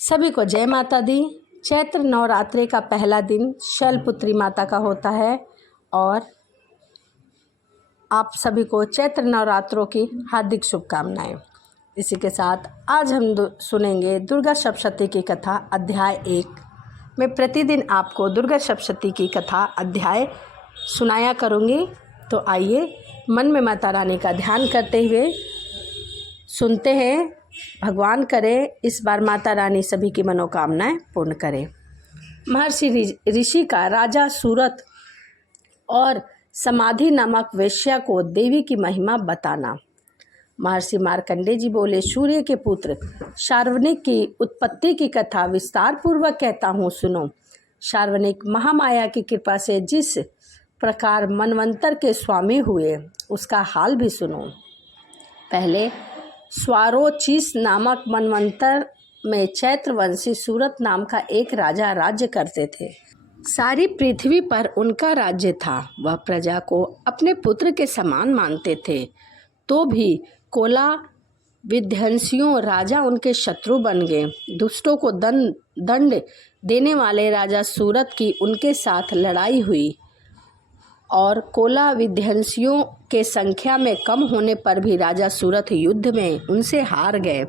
सभी को जय माता दी। चैत्र नवरात्रि का पहला दिन शैलपुत्री माता का होता है और आप सभी को चैत्र नवरात्रों की हार्दिक शुभकामनाएं। इसी के साथ आज हम सुनेंगे दुर्गा सप्तशती की कथा अध्याय 1। मैं प्रतिदिन आपको दुर्गा सप्तशती की कथा अध्याय सुनाया करूँगी, तो आइए मन में माता रानी का ध्यान करते हुए सुनते हैं। भगवान करे इस बार माता रानी सभी की मनोकामनाएं पूर्ण करे। महर्षि ऋषि का राजा सूरत और समाधि नामक वेश्या को देवी की महिमा बताना। महर्षि मार्कंडेय जी बोले, सूर्य के पुत्र शार्वणिक की उत्पत्ति की कथा विस्तार पूर्वक कहता हूँ, सुनो। शार्वणिक महामाया की कृपा से जिस प्रकार मनवंतर के स्वामी हुए उसका हाल भी सुनो। पहले स्वारोचिस नामक मनवंतर में चैत्रवंशी सूरत नाम का एक राजा राज्य करते थे। सारी पृथ्वी पर उनका राज्य था। वह प्रजा को अपने पुत्र के समान मानते थे, तो भी कोला विध्वंसियों राजा उनके शत्रु बन गए। दुष्टों को दंड देने वाले राजा सूरत की उनके साथ लड़ाई हुई और कोला विध्वंसियों के संख्या में कम होने पर भी राजा सूरत युद्ध में उनसे हार गए।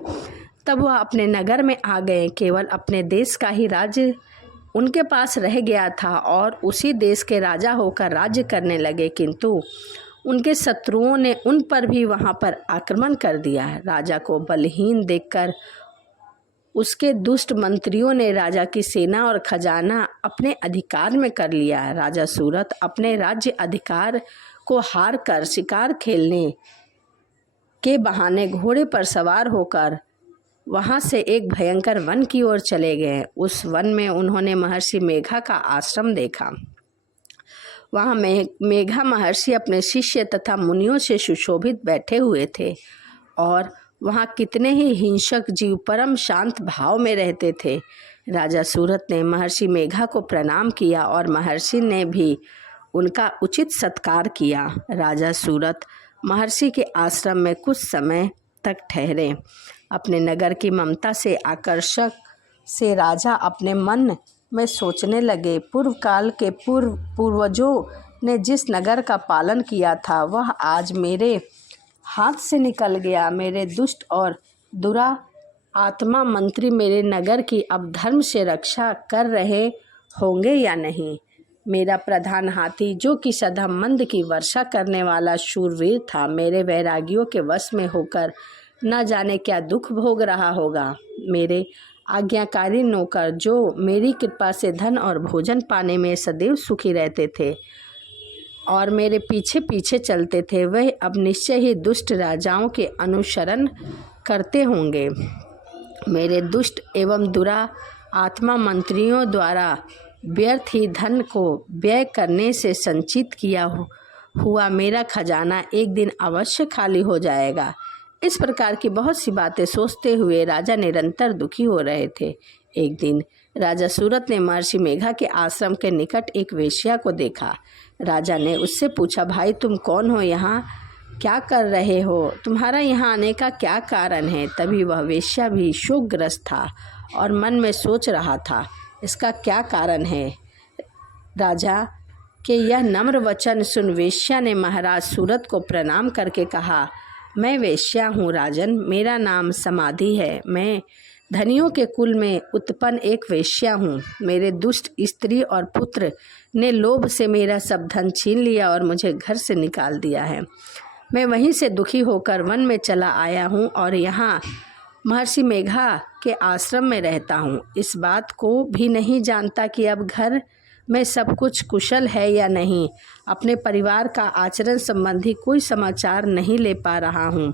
तब वह अपने नगर में आ गए। केवल अपने देश का ही राज्य उनके पास रह गया था और उसी देश के राजा होकर राज्य करने लगे, किंतु उनके शत्रुओं ने उन पर भी वहां पर आक्रमण कर दिया। राजा को बलहीन देखकर उसके दुष्ट मंत्रियों ने राजा की सेना और खजाना अपने अधिकार में कर लिया। राजा सूरत अपने राज्य अधिकार को हार कर शिकार खेलने के बहाने घोड़े पर सवार होकर वहां से एक भयंकर वन की ओर चले गए। उस वन में उन्होंने महर्षि मेघा का आश्रम देखा। वहां मेघा महर्षि अपने शिष्य तथा मुनियों से सुशोभित बैठे हुए थे और वहाँ कितने ही हिंसक जीव परम शांत भाव में रहते थे। राजा सूरत ने महर्षि मेघा को प्रणाम किया और महर्षि ने भी उनका उचित सत्कार किया। राजा सूरत महर्षि के आश्रम में कुछ समय तक ठहरे। अपने नगर की ममता से आकर्षक से राजा अपने मन में सोचने लगे, पूर्व काल के पूर्वजों ने जिस नगर का पालन किया था वह आज मेरे हाथ से निकल गया। मेरे दुष्ट और दुरा आत्मा मंत्री मेरे नगर की अब धर्म से रक्षा कर रहे होंगे या नहीं। मेरा प्रधान हाथी जो कि सदा मंद की वर्षा करने वाला शूरवीर था, मेरे वैरागियों के वश में होकर न जाने क्या दुख भोग रहा होगा। मेरे आज्ञाकारी नौकर जो मेरी कृपा से धन और भोजन पाने में सदैव सुखी रहते थे और मेरे पीछे पीछे चलते थे, वह अब निश्चय ही दुष्ट राजाओं के अनुसरण करते होंगे। मेरे दुष्ट एवं दुरा आत्मा मंत्रियों द्वारा व्यर्थ ही धन को व्यय करने से संचित किया हुआ मेरा खजाना एक दिन अवश्य खाली हो जाएगा। इस प्रकार की बहुत सी बातें सोचते हुए राजा निरंतर दुखी हो रहे थे। एक दिन राजा सूरत ने महर्षि मेघा के आश्रम के निकट एक वेश्या को देखा। राजा ने उससे पूछा, भाई तुम कौन हो, यहाँ क्या कर रहे हो, तुम्हारा यहाँ आने का क्या कारण है। तभी वह वेश्या भी शोकग्रस्त था और मन में सोच रहा था, इसका क्या कारण है। राजा के यह नम्र वचन सुन वेश्या ने महाराज सूरत को प्रणाम करके कहा, मैं वेश्या हूँ राजन, मेरा नाम समाधि है। मैं धनियों के कुल में उत्पन्न एक वेश्या हूँ। मेरे दुष्ट स्त्री और पुत्र ने लोभ से मेरा सब धन छीन लिया और मुझे घर से निकाल दिया है। मैं वहीं से दुखी होकर वन में चला आया हूँ और यहाँ महर्षि मेघा के आश्रम में रहता हूँ। इस बात को भी नहीं जानता कि अब घर में सब कुछ कुशल है या नहीं। अपने परिवार का आचरण संबंधी कोई समाचार नहीं ले पा रहा हूँ।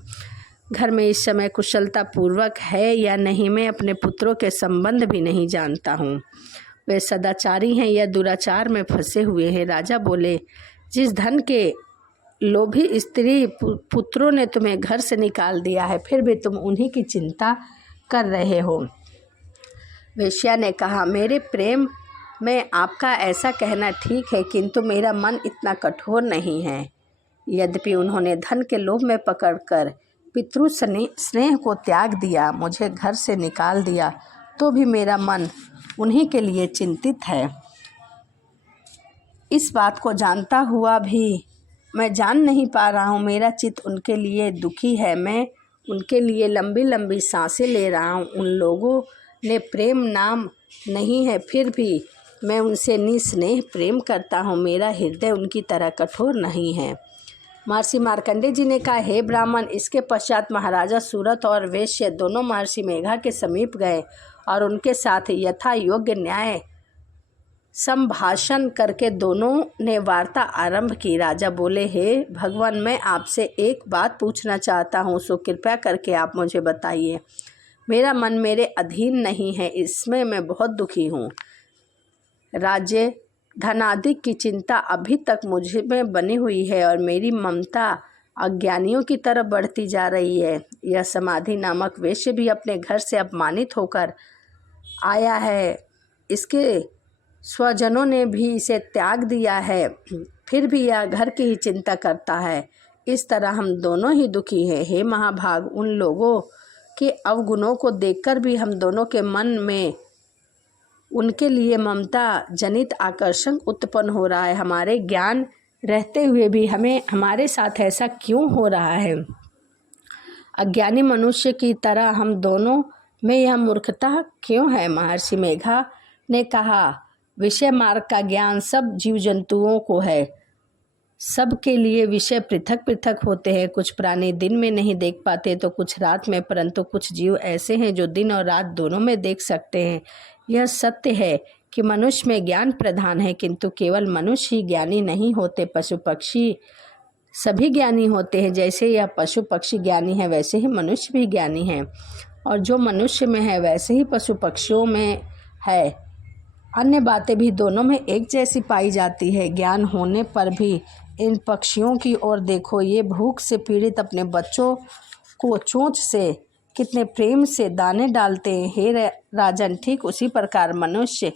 घर में इस समय कुशलता पूर्वक है या नहीं, मैं अपने पुत्रों के संबंध भी नहीं जानता हूँ। वे सदाचारी हैं या दुराचार में फंसे हुए हैं। राजा बोले, जिस धन के लोभी स्त्री पुत्रों ने तुम्हें घर से निकाल दिया है, फिर भी तुम उन्हीं की चिंता कर रहे हो। वेश्या ने कहा, मेरे प्रेम में आपका ऐसा कहना ठीक है, किंतु मेरा मन इतना कठोर नहीं है। यद्यपि उन्होंने धन के लोभ में पकड़कर पितृ स्नेह को त्याग दिया, मुझे घर से निकाल दिया, तो भी मेरा मन उन्हीं के लिए चिंतित है। इस बात को जानता हुआ भी मैं जान नहीं पा रहा हूँ, मेरा चित्त उनके लिए दुखी है। मैं उनके लिए लंबी लंबी सांसें ले रहा हूँ। उन लोगों ने प्रेम नाम नहीं है, फिर भी मैं उनसे निस्नेह प्रेम करता हूँ। मेरा हृदय उनकी तरह कठोर नहीं है। महर्षि मार्कंडेय जी ने कहा, हे ब्राह्मण। इसके पश्चात महाराजा सूरत और वैश्य दोनों महर्षि मेघा के समीप गए और उनके साथ यथा योग्य न्याय संभाषण करके दोनों ने वार्ता आरंभ की। राजा बोले, हे भगवान, मैं आपसे एक बात पूछना चाहता हूँ, सो कृपया करके आप मुझे बताइए। मेरा मन मेरे अधीन नहीं है, इसमें मैं बहुत दुखी हूँ। राज्य धनादि की चिंता अभी तक मुझ में बनी हुई है और मेरी ममता अज्ञानियों की तरफ बढ़ती जा रही है। यह समाधि नामक वैश्य भी अपने घर से अपमानित होकर आया है, इसके स्वजनों ने भी इसे त्याग दिया है, फिर भी यह घर की ही चिंता करता है। इस तरह हम दोनों ही दुखी हैं। हे महाभाग, उन लोगों के अवगुणों को देखकर भी हम दोनों के मन में उनके लिए ममता जनित आकर्षण उत्पन्न हो रहा है। हमारे ज्ञान रहते हुए भी हमारे साथ ऐसा क्यों हो रहा है? अज्ञानी मनुष्य की तरह हम दोनों में यह मूर्खता क्यों है? महर्षि मेघा ने कहा, विषय मार्ग का ज्ञान सब जीव जंतुओं को है। सबके लिए विषय पृथक पृथक होते हैं। कुछ प्राणी दिन में नहीं देख पाते तो कुछ रात में, परंतु कुछ जीव ऐसे हैं जो दिन और रात दोनों में देख सकते हैं। यह सत्य है कि मनुष्य में ज्ञान प्रधान है, किंतु केवल मनुष्य ही ज्ञानी नहीं होते। पशु पक्षी सभी ज्ञानी होते हैं। जैसे यह पशु पक्षी ज्ञानी है, वैसे ही मनुष्य भी ज्ञानी है, और जो मनुष्य में है वैसे ही पशु पक्षियों में है। अन्य बातें भी दोनों में एक जैसी पाई जाती है। ज्ञान होने पर भी इन पक्षियों की ओर देखो, ये भूख से पीड़ित अपने बच्चों को चोंच से कितने प्रेम से दाने डालते हैं। हे राजन, ठीक उसी प्रकार मनुष्य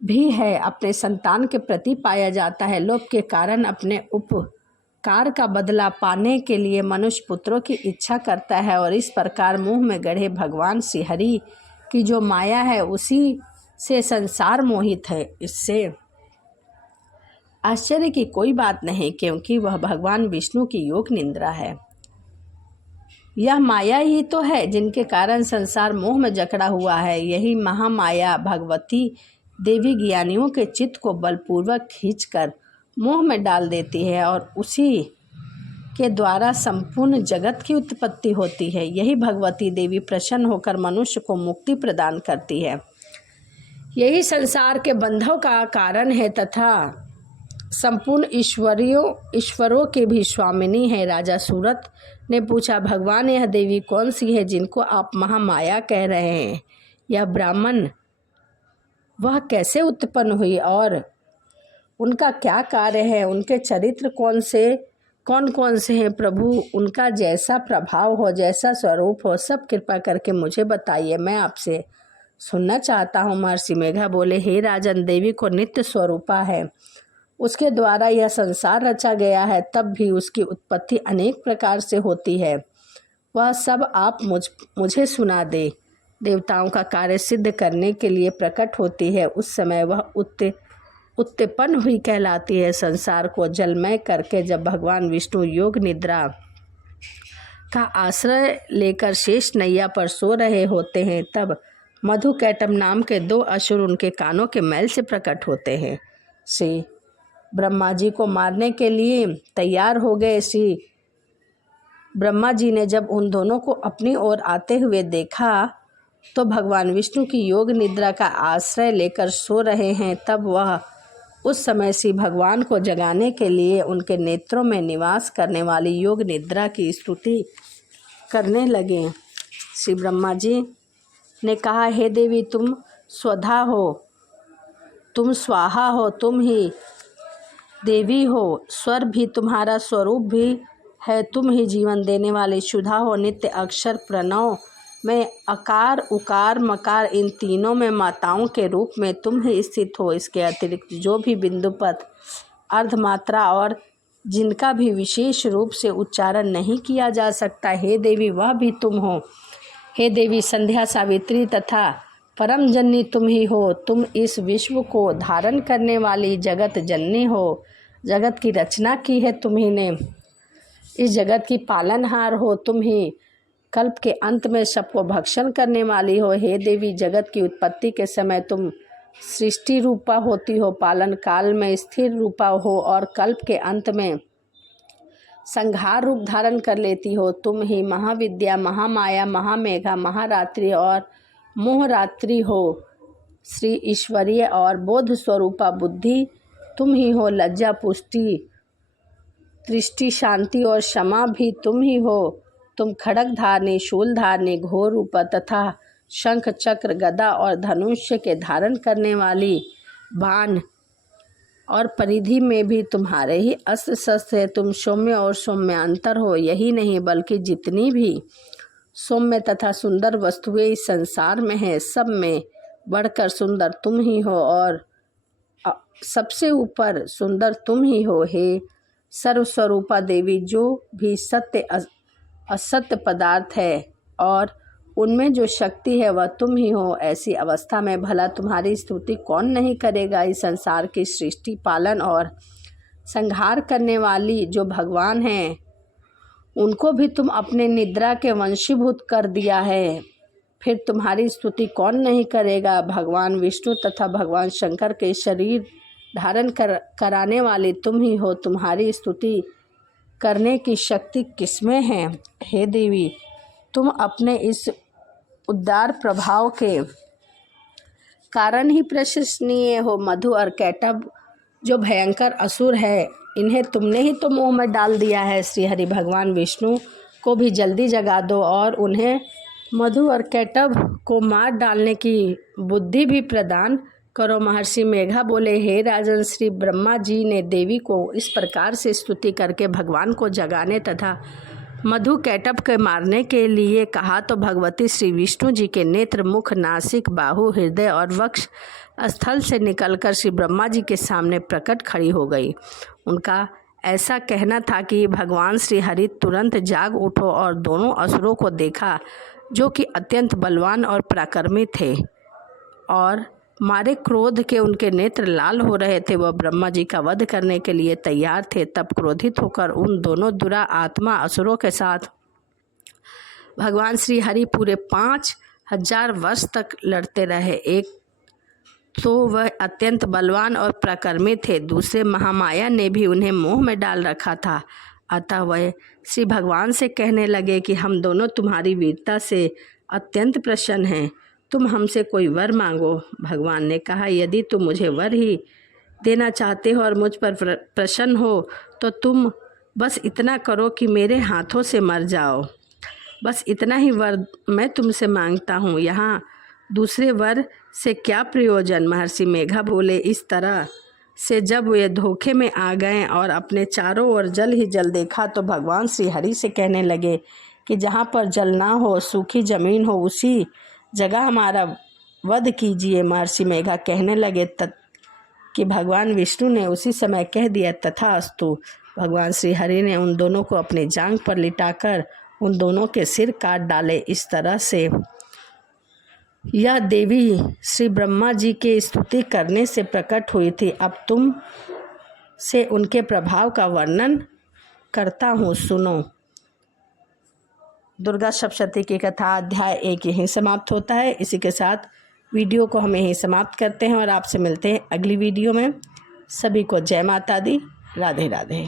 भी है, अपने संतान के प्रति पाया जाता है। लोभ के कारण अपने उपकार का बदला पाने के लिए मनुष्य पुत्रों की इच्छा करता है, और इस प्रकार मुंह में गढ़े भगवान श्री हरि की जो माया है उसी से संसार मोहित है। इससे आश्चर्य की कोई बात नहीं, क्योंकि वह भगवान विष्णु की योग निद्रा है। यह माया ही तो है जिनके कारण संसार मोह में जकड़ा हुआ है। यही महामाया भगवती देवी ज्ञानियों के चित्त को बलपूर्वक खींचकर मोह में डाल देती है, और उसी के द्वारा संपूर्ण जगत की उत्पत्ति होती है। यही भगवती देवी प्रसन्न होकर मनुष्य को मुक्ति प्रदान करती है। यही संसार के बंधों का कारण है तथा संपूर्ण ईश्वरों के भी स्वामिनी है। राजा सूरत ने पूछा, भगवान, यह देवी कौन सी है जिनको आप महामाया कह रहे हैं? यह ब्राह्मण वह कैसे उत्पन्न हुई और उनका क्या कार्य है? उनके चरित्र कौन कौन से हैं? प्रभु, उनका जैसा प्रभाव हो, जैसा स्वरूप हो, सब कृपा करके मुझे बताइए, मैं आपसे सुनना चाहता हूँ। महर्षि मेघा बोले, हे राजन, देवी को नित्य स्वरूपा है, उसके द्वारा यह संसार रचा गया है, तब भी उसकी उत्पत्ति अनेक प्रकार से होती है। वह सब आप मुझे सुना दे। देवताओं का कार्य सिद्ध करने के लिए प्रकट होती है, उस समय वह उत्पन्न हुई कहलाती है। संसार को जलमय करके जब भगवान विष्णु योग निद्रा का आश्रय लेकर शेष नैया पर सो रहे होते हैं, तब मधुकैटभ नाम के 2 असुर उनके कानों के मैल से प्रकट होते हैं। श्री ब्रह्मा जी को मारने के लिए तैयार हो गए। श्री ब्रह्मा जी ने जब उन दोनों को अपनी ओर आते हुए देखा तो भगवान विष्णु की योग निद्रा का आश्रय लेकर सो रहे हैं, तब वह उस समय श्री भगवान को जगाने के लिए उनके नेत्रों में निवास करने वाली योग निद्रा की स्तुति करने लगे। श्री ब्रह्मा जी ने कहा, हे देवी, तुम स्वधा हो, तुम स्वाहा हो, तुम ही देवी हो, स्वर भी तुम्हारा स्वरूप भी है, तुम ही जीवन देने वाली शुद्धा हो। नित्य अक्षर प्रणव में अकार उकार मकार इन तीनों में माताओं के रूप में तुम ही स्थित हो। इसके अतिरिक्त जो भी बिंदुपत अर्धमात्रा और जिनका भी विशेष रूप से उच्चारण नहीं किया जा सकता, हे देवी, वह भी तुम हो। हे देवी संध्या सावित्री तथा परम जननी तुम ही हो। तुम इस विश्व को धारण करने वाली जगत जननी हो। जगत की रचना की है तुम ही ने, इस जगत की पालनहार हो तुम ही। कल्प के अंत में सबको भक्षण करने वाली हो। हे देवी जगत की उत्पत्ति के समय तुम सृष्टि रूपा होती हो, पालन काल में स्थिर रूपा हो और कल्प के अंत में संहार रूप धारण कर लेती हो। तुम ही महाविद्या, महामाया, महामेघा, महारात्रि और मोहरात्रि हो। श्री ईश्वरीय और बोध स्वरूपा बुद्धि तुम ही हो। लज्जा, पुष्टि, दृष्टि, शांति और क्षमा भी तुम ही हो। तुम खड़ग धारणी, शूल धारणी, घोर रूपा तथा शंख, चक्र, गदा और धनुष्य के धारण करने वाली, बाण और परिधि में भी तुम्हारे ही अस्त्र शस्त्र है। तुम सौम्य और सौम्यांतर हो। यही नहीं बल्कि जितनी भी सौम्य तथा सुंदर वस्तुएं इस संसार में है, सब में बढ़कर सुंदर तुम ही हो और सबसे ऊपर सुंदर तुम ही हो। हे सर्वस्वरूपा देवी, जो भी सत्य असत्य पदार्थ है और उनमें जो शक्ति है वह तुम ही हो। ऐसी अवस्था में भला तुम्हारी स्तुति कौन नहीं करेगा। इस संसार की सृष्टि, पालन और संहार करने वाली जो भगवान हैं उनको भी तुम अपने निद्रा के वंशीभूत कर दिया है, फिर तुम्हारी स्तुति कौन नहीं करेगा। भगवान विष्णु तथा भगवान शंकर के शरीर धारण कराने वाले तुम ही हो। तुम्हारी स्तुति करने की शक्ति किसमें है। हे देवी तुम अपने इस उदार प्रभाव के कारण ही प्रशंसनीय हो। मधु और कैटभ जो भयंकर असुर है, इन्हें तुमने ही तो मोह में डाल दिया है। श्री हरि भगवान विष्णु को भी जल्दी जगा दो और उन्हें मधु और कैटभ को मार डालने की बुद्धि भी प्रदान करो। महर्षि मेघा बोले, हे राजन, श्री ब्रह्मा जी ने देवी को इस प्रकार से स्तुति करके भगवान को जगाने तथा मधु कैटभ के मारने के लिए कहा तो भगवती श्री विष्णु जी के नेत्र, मुख, नासिक, बाहु, हृदय और वक्ष स्थल से निकलकर श्री ब्रह्मा जी के सामने प्रकट खड़ी हो गई। उनका ऐसा कहना था कि भगवान श्री हरि तुरंत जाग उठो और दोनों असुरों को देखा जो कि अत्यंत बलवान और पराक्रमी थे और मारे क्रोध के उनके नेत्र लाल हो रहे थे। वह ब्रह्मा जी का वध करने के लिए तैयार थे। तब क्रोधित होकर उन दोनों दुरा आत्मा असुरों के साथ भगवान श्री हरि पूरे 5000 वर्ष तक लड़ते रहे। एक तो वह अत्यंत बलवान और पराक्रमी थे, दूसरे महामाया ने भी उन्हें मोह में डाल रखा था। अतः वह श्री भगवान से कहने लगे कि हम दोनों तुम्हारी वीरता से अत्यंत प्रसन्न हैं, तुम हमसे कोई वर मांगो। भगवान ने कहा, यदि तुम मुझे वर ही देना चाहते हो और मुझ पर प्रसन्न हो तो तुम बस इतना करो कि मेरे हाथों से मर जाओ। बस इतना ही वर मैं तुमसे मांगता हूँ, यहाँ दूसरे वर से क्या प्रयोजन। महर्षि मेघा बोले, इस तरह से जब वे धोखे में आ गए और अपने चारों ओर जल ही जल देखा तो भगवान श्री हरि से कहने लगे कि जहाँ पर जल ना हो, सूखी जमीन हो, उसी जगह हमारा वध कीजिए। महर्षि मेघा कहने लगे कि भगवान विष्णु ने उसी समय कह दिया, तथास्तु। भगवान श्री हरि ने उन दोनों को अपनी जांघ पर लिटाकर उन दोनों के सिर काट डाले। इस तरह से यह देवी श्री ब्रह्मा जी के स्तुति करने से प्रकट हुई थी। अब तुम से उनके प्रभाव का वर्णन करता हूँ, सुनो। दुर्गा सप्तशती की कथा अध्याय 1 यहीं समाप्त होता है। इसी के साथ वीडियो को हम यहीं समाप्त करते हैं और आपसे मिलते हैं अगली वीडियो में। सभी को जय माता दी, राधे राधे।